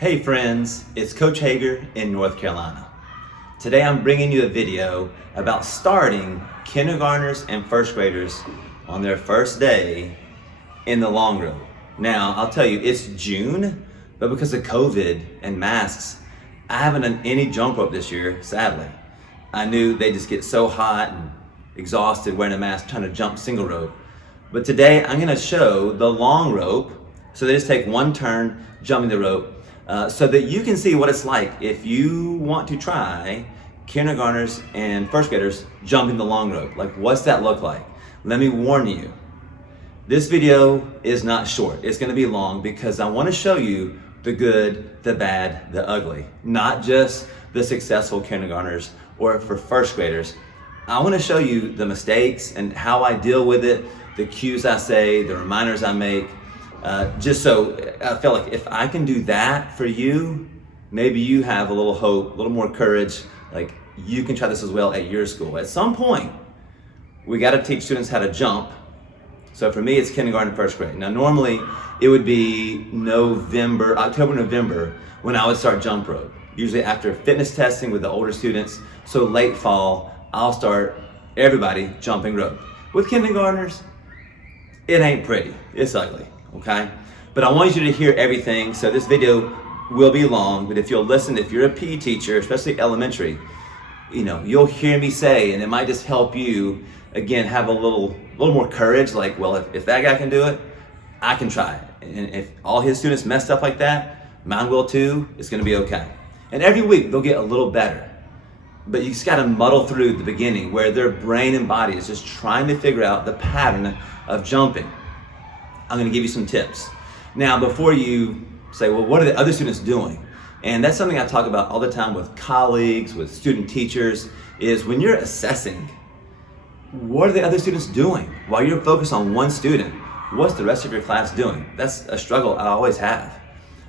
Hey friends, it's Coach Hager in North Carolina. Today I'm bringing you a video about starting kindergartners and first graders on their first day in the long rope. Now, I'll tell you, it's June, but because of COVID and masks, I haven't done any jump rope this year, sadly. I knew they just get so hot and exhausted wearing a mask trying to jump single rope. But today I'm gonna show the long rope, so they just take one turn jumping the rope, so that you can see what it's like if you want to try kindergartners and first graders jumping the long rope. Like, what's that look like? Let me warn you, this video is not short. It's gonna be long because I wanna show you the good, the bad, the ugly, not just the successful kindergartners or for first graders. I wanna show you the mistakes and how I deal with it, the cues I say, the reminders I make, just so I feel like if I can do that for you, maybe you have a little hope, a little more courage, like you can try this as well at your school. At some point, we gotta teach students how to jump. So for me, it's kindergarten and first grade. Now normally it would be October, November, when I would start jump rope. Usually after fitness testing with the older students, so late fall, I'll start everybody jumping rope. With kindergartners, it ain't pretty, it's ugly. Okay? But I want you to hear everything, so this video will be long, but if you'll listen, if you're a PE teacher, especially elementary, you'll hear me say, and it might just help you, again, have a little more courage, like, well, if that guy can do it, I can try it. And if all his students messed up like that, mine will too, it's gonna be okay. And every week, they'll get a little better. But you just gotta muddle through the beginning where their brain and body is just trying to figure out the pattern of jumping. I'm gonna give you some tips. Now, before you say, well, what are the other students doing? And that's something I talk about all the time with colleagues, with student teachers, is when you're assessing, what are the other students doing? While you're focused on one student, what's the rest of your class doing? That's a struggle I always have.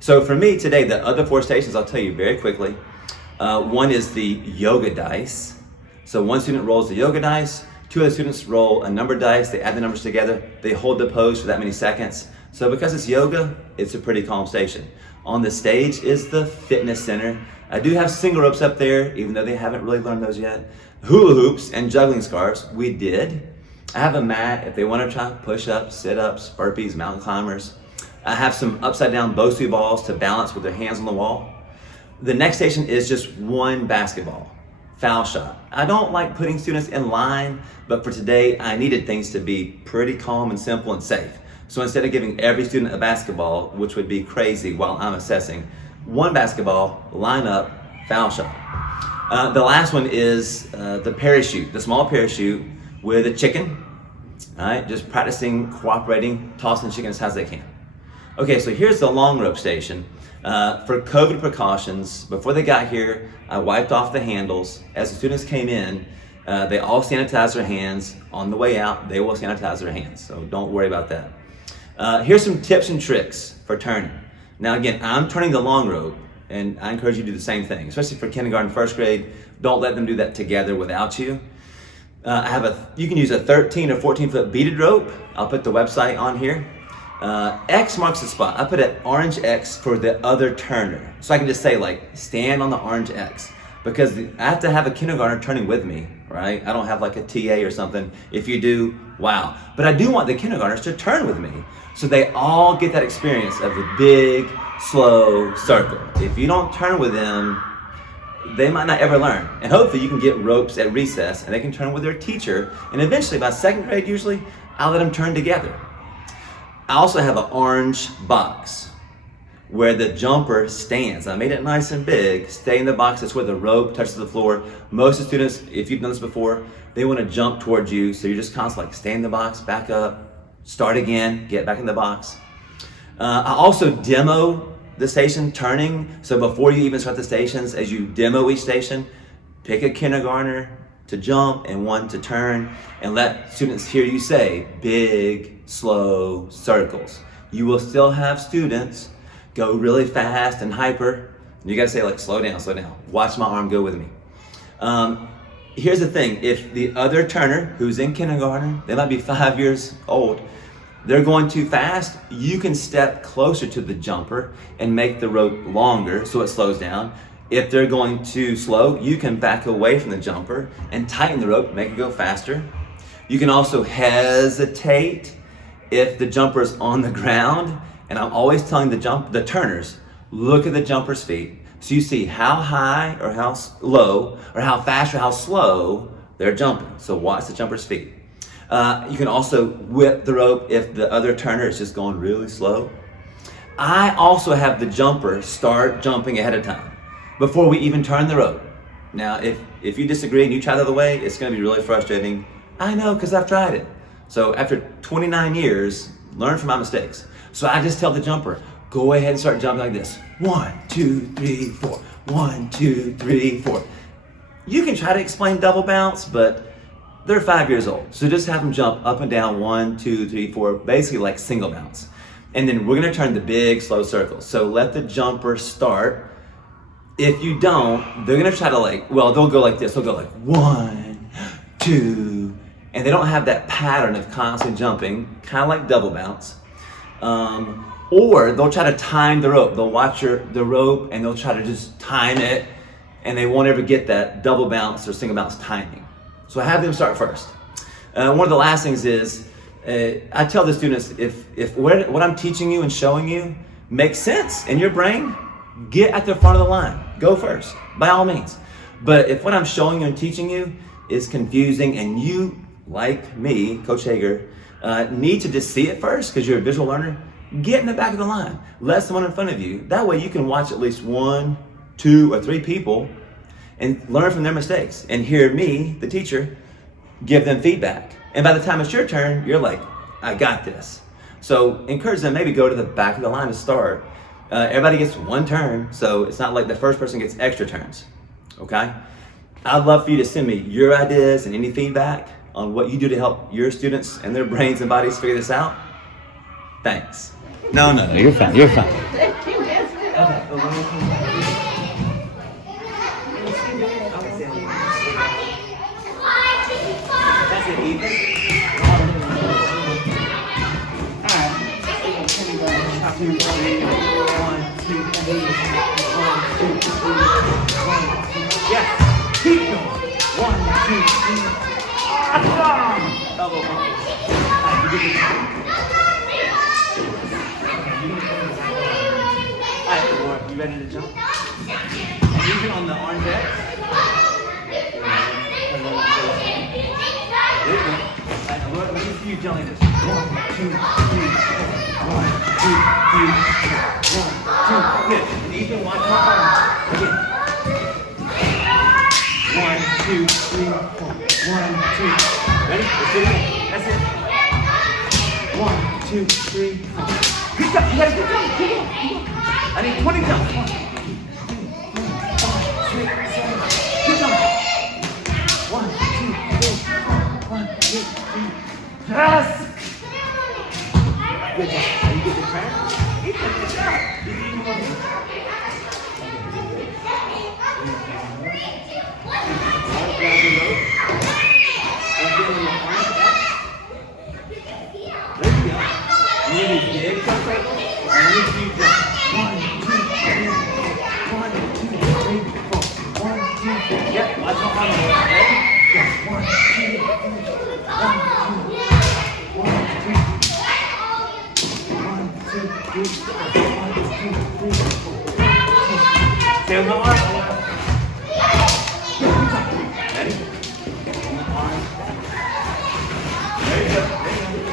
So for me today, the other 4 stations, I'll tell you very quickly. One is the yoga dice. So one student rolls the yoga dice, 2 other students roll a number dice, they add the numbers together, they hold the pose for that many seconds. So because it's yoga, it's a pretty calm station. On the stage is the fitness center. I do have single ropes up there, even though they haven't really learned those yet. Hula hoops and juggling scarves, we did. I have a mat if they want to try push-ups, sit-ups, burpees, mountain climbers. I have some upside down Bosu balls to balance with their hands on the wall. The next station is just one basketball, foul shot. I don't like putting students in line, but for today, I needed things to be pretty calm and simple and safe. So instead of giving every student a basketball, which would be crazy while I'm assessing, one basketball, line up, foul shot. The last one is the parachute, the small parachute with a chicken. All right, just practicing, cooperating, tossing chicken as high as they can. Okay, so here's the long rope station. For COVID precautions, before they got here, I wiped off the handles. As the students came in, they all sanitized their hands. On the way out, they will sanitize their hands, so don't worry about that. Here's some tips and tricks for turning. Now again, I'm turning the long rope, and I encourage you to do the same thing, especially for kindergarten, first grade. Don't let them do that together without you. You can use a 13 or 14 foot beaded rope. I'll put the website on here. X marks the spot. I put an orange X for the other turner. So I can just say, like, stand on the orange X. Because I have to have a kindergartner turning with me, right? I don't have like a TA or something. If you do, wow. But I do want the kindergartners to turn with me, so they all get that experience of the big, slow circle. If you don't turn with them, they might not ever learn. And hopefully you can get ropes at recess and they can turn with their teacher. And eventually by 2nd grade usually, I'll let them turn together. I also have an orange box where the jumper stands. I made it nice and big. Stay in the box, that's where the rope touches the floor. Most of the students, if you've done this before, they want to jump towards you, so you're just constantly like, stay in the box, back up, start again, get back in the box. I also demo the station turning, so before you even start the stations, as you demo each station, pick a kindergartner to jump and one to turn, and let students hear you say big, slow circles. You will still have students go really fast and hyper. You gotta say, like, slow down, slow down. Watch my arm go with me. Here's the thing, if the other turner who's in kindergarten, they might be 5 years old, they're going too fast, you can step closer to the jumper and make the rope longer so it slows down. If they're going too slow, you can back away from the jumper and tighten the rope, make it go faster. You can also hesitate if the jumper is on the ground. And I'm always telling the turners, look at the jumper's feet. So you see how high or how low or how fast or how slow they're jumping. So watch the jumper's feet. You can also whip the rope if the other turner is just going really slow. I also have the jumper start jumping ahead of time before we even turn the rope. Now, if you disagree and you try the other way, it's gonna be really frustrating. I know, because I've tried it. So after 29 years, learn from my mistakes. So I just tell the jumper, go ahead and start jumping like this. 1, 2, 3, 4. 1, 2, 3, 4. You can try to explain double bounce, but they're 5 years old. So just have them jump up and down 1, 2, 3, 4, basically like single bounce. And then we're gonna turn the big slow circles. So let the jumper start. If you don't, they're gonna try to they'll go like this. They'll go like 1, 2, and they don't have that pattern of constant jumping, kind of like double bounce. Or they'll try to time the rope. They'll watch the rope and they'll try to just time it, and they won't ever get that double bounce or single bounce timing. So have them start first. One of the last things is, I tell the students, if what I'm teaching you and showing you makes sense in your brain, get at the front of the line. Go first, by all means. But if what I'm showing you and teaching you is confusing and you, like me, Coach Hager, need to just see it first because you're a visual learner, get in the back of the line. Let someone in front of you. That way you can watch at least 1, 2, or 3 people and learn from their mistakes and hear me, the teacher, give them feedback. And by the time it's your turn, you're like, I got this. So encourage them, maybe go to the back of the line to start. Everybody gets 1 turn, so it's not like the first person gets extra turns, okay? I'd love for you to send me your ideas and any feedback on what you do to help your students and their brains and bodies figure this out. Thanks. No, you're fine, you're fine. That's it, Ethan. Yes, keep going. 1, 2, 3. Elbow bump. Alright, you ready to jump? And even on the arm deck. There you go. Alright, let me see you jump like this. 1, 2, 3, 4. 1, 2, 3, 4. 1, 2. Good. And even watch my arm. Again. 1, 2, 3, 4. 1, 2. Ready? Let's do it again. That's it. 1, 2, 3, 4. Good job. You gotta jump. Keep going. I need 20 jumps. 1, 2, 3, 4, 5, 6, 7. Good jump. 1, 2, 3, 4. 1, 2, 3. Yes. Good job. Are you getting the turn? Good job. Really big jump circle, and really deep jump. 1, 2, 3, 1, 2, 3, 4. 1, 2, 3. Yep, watch my arm. Ready? Go. 1, 2, 3. 1, 2, 1, 2, 3, 4. 1, 2, 3, 4. Stay with my arm. Ready? Arm. There you go.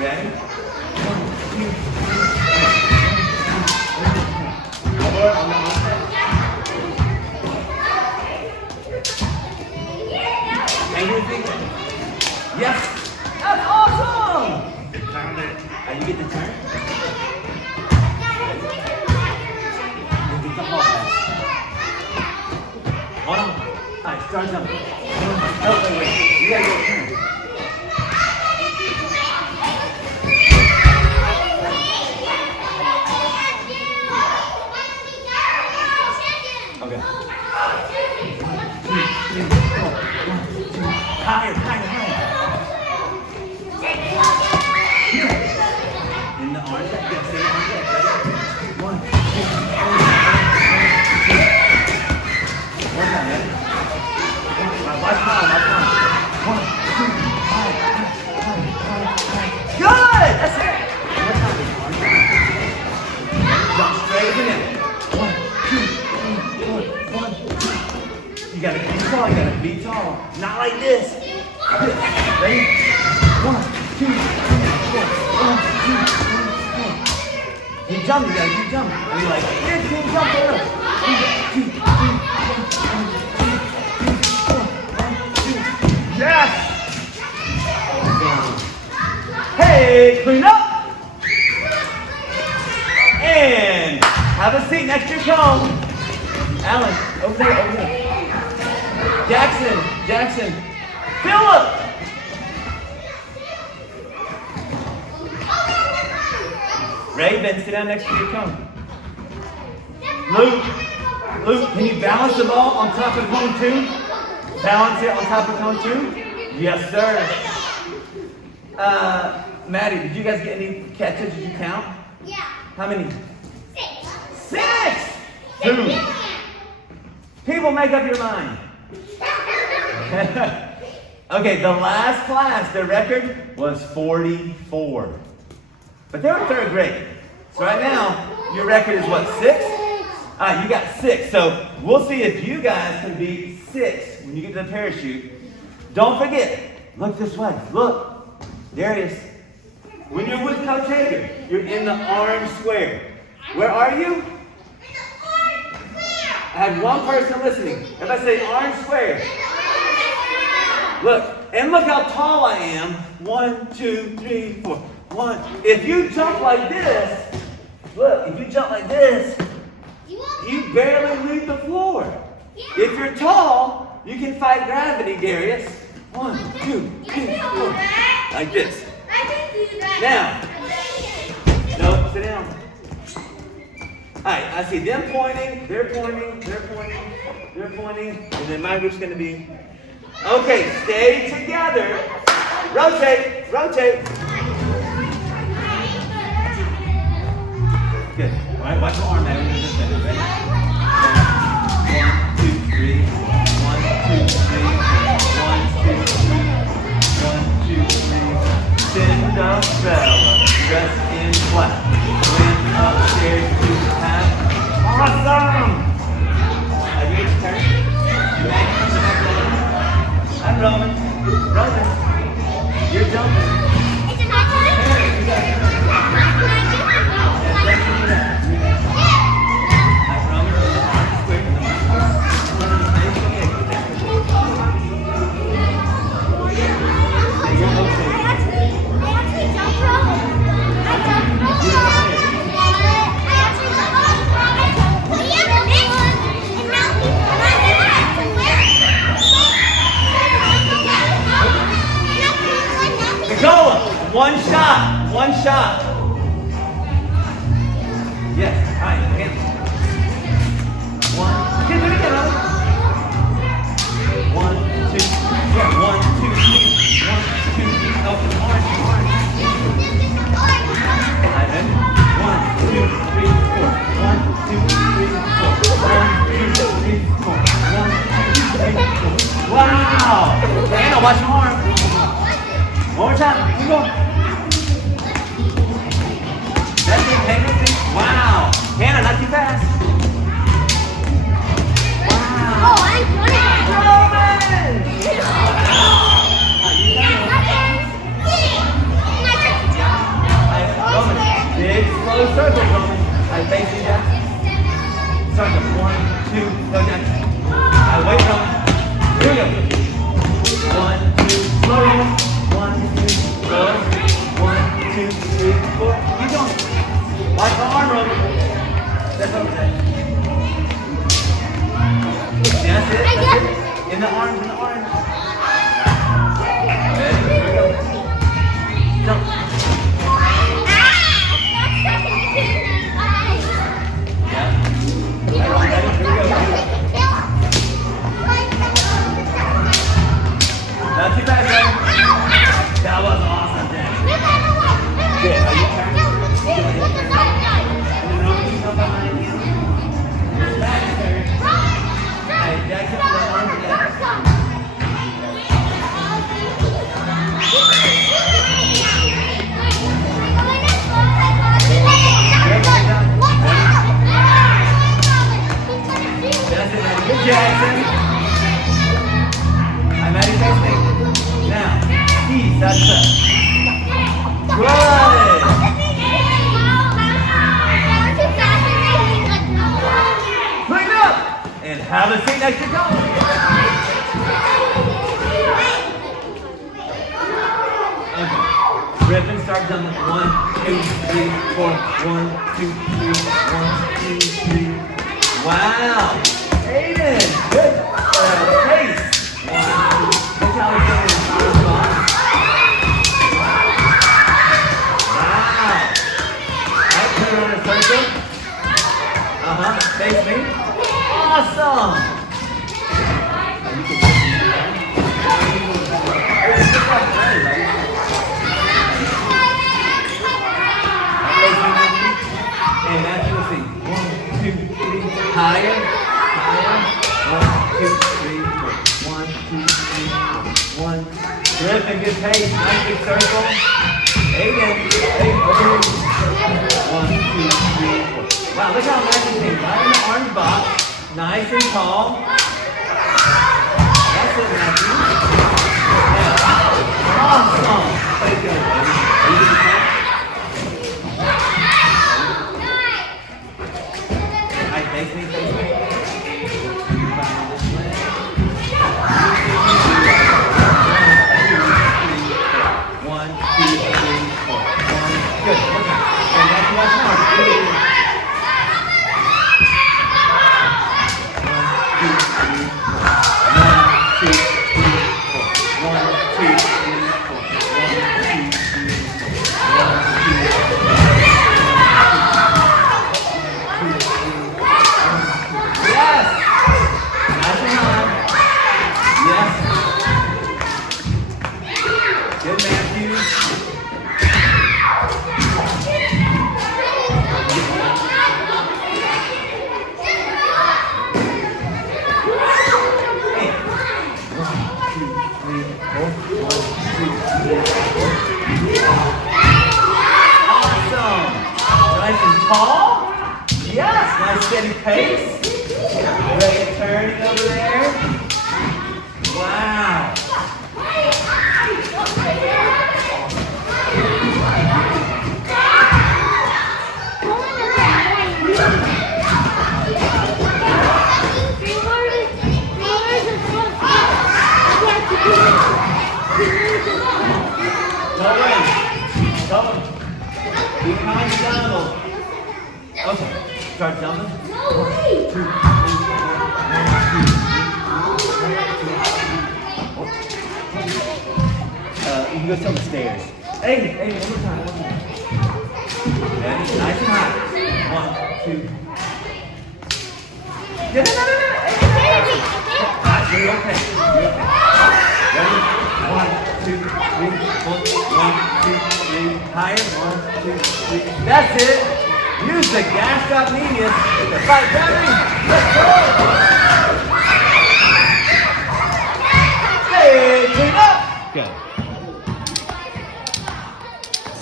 Ready? Yes! That's awesome! Found it. You get the turn? Hold on. Alright, start jumping. Oh, wait. You gotta go turn. Okay. 1, 2, 3, 4. 1, 2. Higher. Raise it in. 1, 2, 3, 4, 1, 2. You gotta be tall, you gotta be tall. Not like this. Ready? 1, 2, 3, 4, 1, 2, 3, 4. Keep jumping, you gotta keep jumping. And you're like, here, keep jumping. 1, 2, 3, 4, 1, 2, 3, 4, 1, 2. Yes! Hey, clean up. And have a seat next to your cone. Alan, over there, over there. Jackson, Philip. Raven, sit down next to your cone. Luke, can you balance the ball on top of cone 2? Balance it on top of cone 2? Yes, sir. Maddie, did you guys get any catches? Did you count? Yeah. How many? 6. 6! 2. People, make up your mind. Okay, the last class, their record was 44. But they were 3rd grade. So right now, your record is what, 6? You got 6. So we'll see if you guys can beat 6 when you get to the parachute. Don't forget, look this way. Look. Darius, when you're with Coach Hager, you're in the orange square. Where are you? I had one person listening. Everybody say orange square. Look, and look how tall I am. 1, 2, 3, 4. 1. If you jump like this, look, if you jump like this, you barely leave the floor. If you're tall, you can fight gravity, Darius. 1, 2, 3, 4. Like this. Now, no, sit down. All right, I see them pointing, they're pointing, and then my group's going to be, okay, stay together. Rotate. Good. All right, watch the arm now. Ready? 1, 2, 3. 1, 2, 3. 1, 2, 3. 1, 2, 3. Cinderella, dressed in black, went upstairs to the path. Awesome! Are you get your turn? I'm Roman. You're jumping. One shot. Yes, all right, hands. 1, do it again, Robin. 1, 2, yeah, 1, 2, 3. 1, 2, open, orange. And then 1, 2, 3, 4. 1, 2, 3, 4. 1, 2, 3, 4. 1, 2, 3, 4. Wow! Hannah, watch your arm. One more time. Keep going. That's it, Hannah. Wow. Hannah, not too fast. Wow. Oh, I'm doing it. Roman! Roman, big slow circle, Roman. I face you, Jackson. Circle. 1, 2, go Jackson. Wait, Roman. Here we go. 1, 2, slow Roman. 1, 2, slow. 1, 2, 3, 4. Keep going. Watch the arm, Roman. That's over there. That's it. In the arms, Ready? Here we go. Jump. Yeah. Ready? Here we go. Not too fast, Roman. That was awesome, Dad. Good. Are you turning? And then Roman, you come behind him. Back, sir. Hey, Jackson, the arm, Have a seat next to coach. Okay. Griffin, start jumping. 1, 2, 3, 4. 1, 2, 3. 1, 2, 3. Wow. Aiden, good pace. 1, 2. Look how he's doing in the first box. Wow. Right, put it on a circle. Face me. Awesome. And Matthew will see. 1, 2, 3. Higher. Higher. 1, 2, 3, 4. 1, 2, 3, 4. 1. Griffin, good pace. Nice big circle. Aiden. Over here. 1, 2, 3, 4. Wow, look how Matthew's hitting. Right in the orange box. Nice and tall. That's it, Matthew. Yeah. Awesome. Way to go, baby. Are you doing the same? Alright, face me, face me. 1, 2, 3, 4. 1. Good. Okay. And Matthew, watch more. 'Awesome! Nice and tall. Yes, nice steady pace. Great turning over there. Wow. Be kind to Donald. Okay, start jumping. 1, 2, 3, 4. 1, 2, 3, 4. You can go tell the stairs. Hey, one more time. Ready? Nice and high. 1, 2. No. You're okay. You're okay. Ready? 1, 2, 3, 4. 1, 2, 3. Higher. 1, 2, 3. That's it. Use the gassed up medius to fight baby. Let's go. Hey, clean up. Go.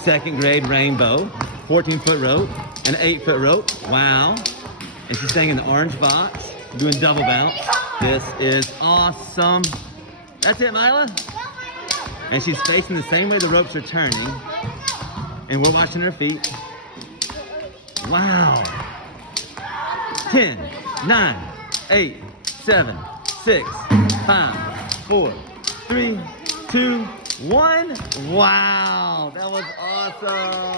Second grade rainbow, 14-foot rope, an 8-foot rope. Wow. And she's staying in the orange box, doing double bounce. This is awesome. That's it, Mila. And she's facing the same way the ropes are turning. And we're watching her feet. Wow. 10, 9, 8, 7, 6, 5, 4, 3, 2, 1. Wow, that was awesome.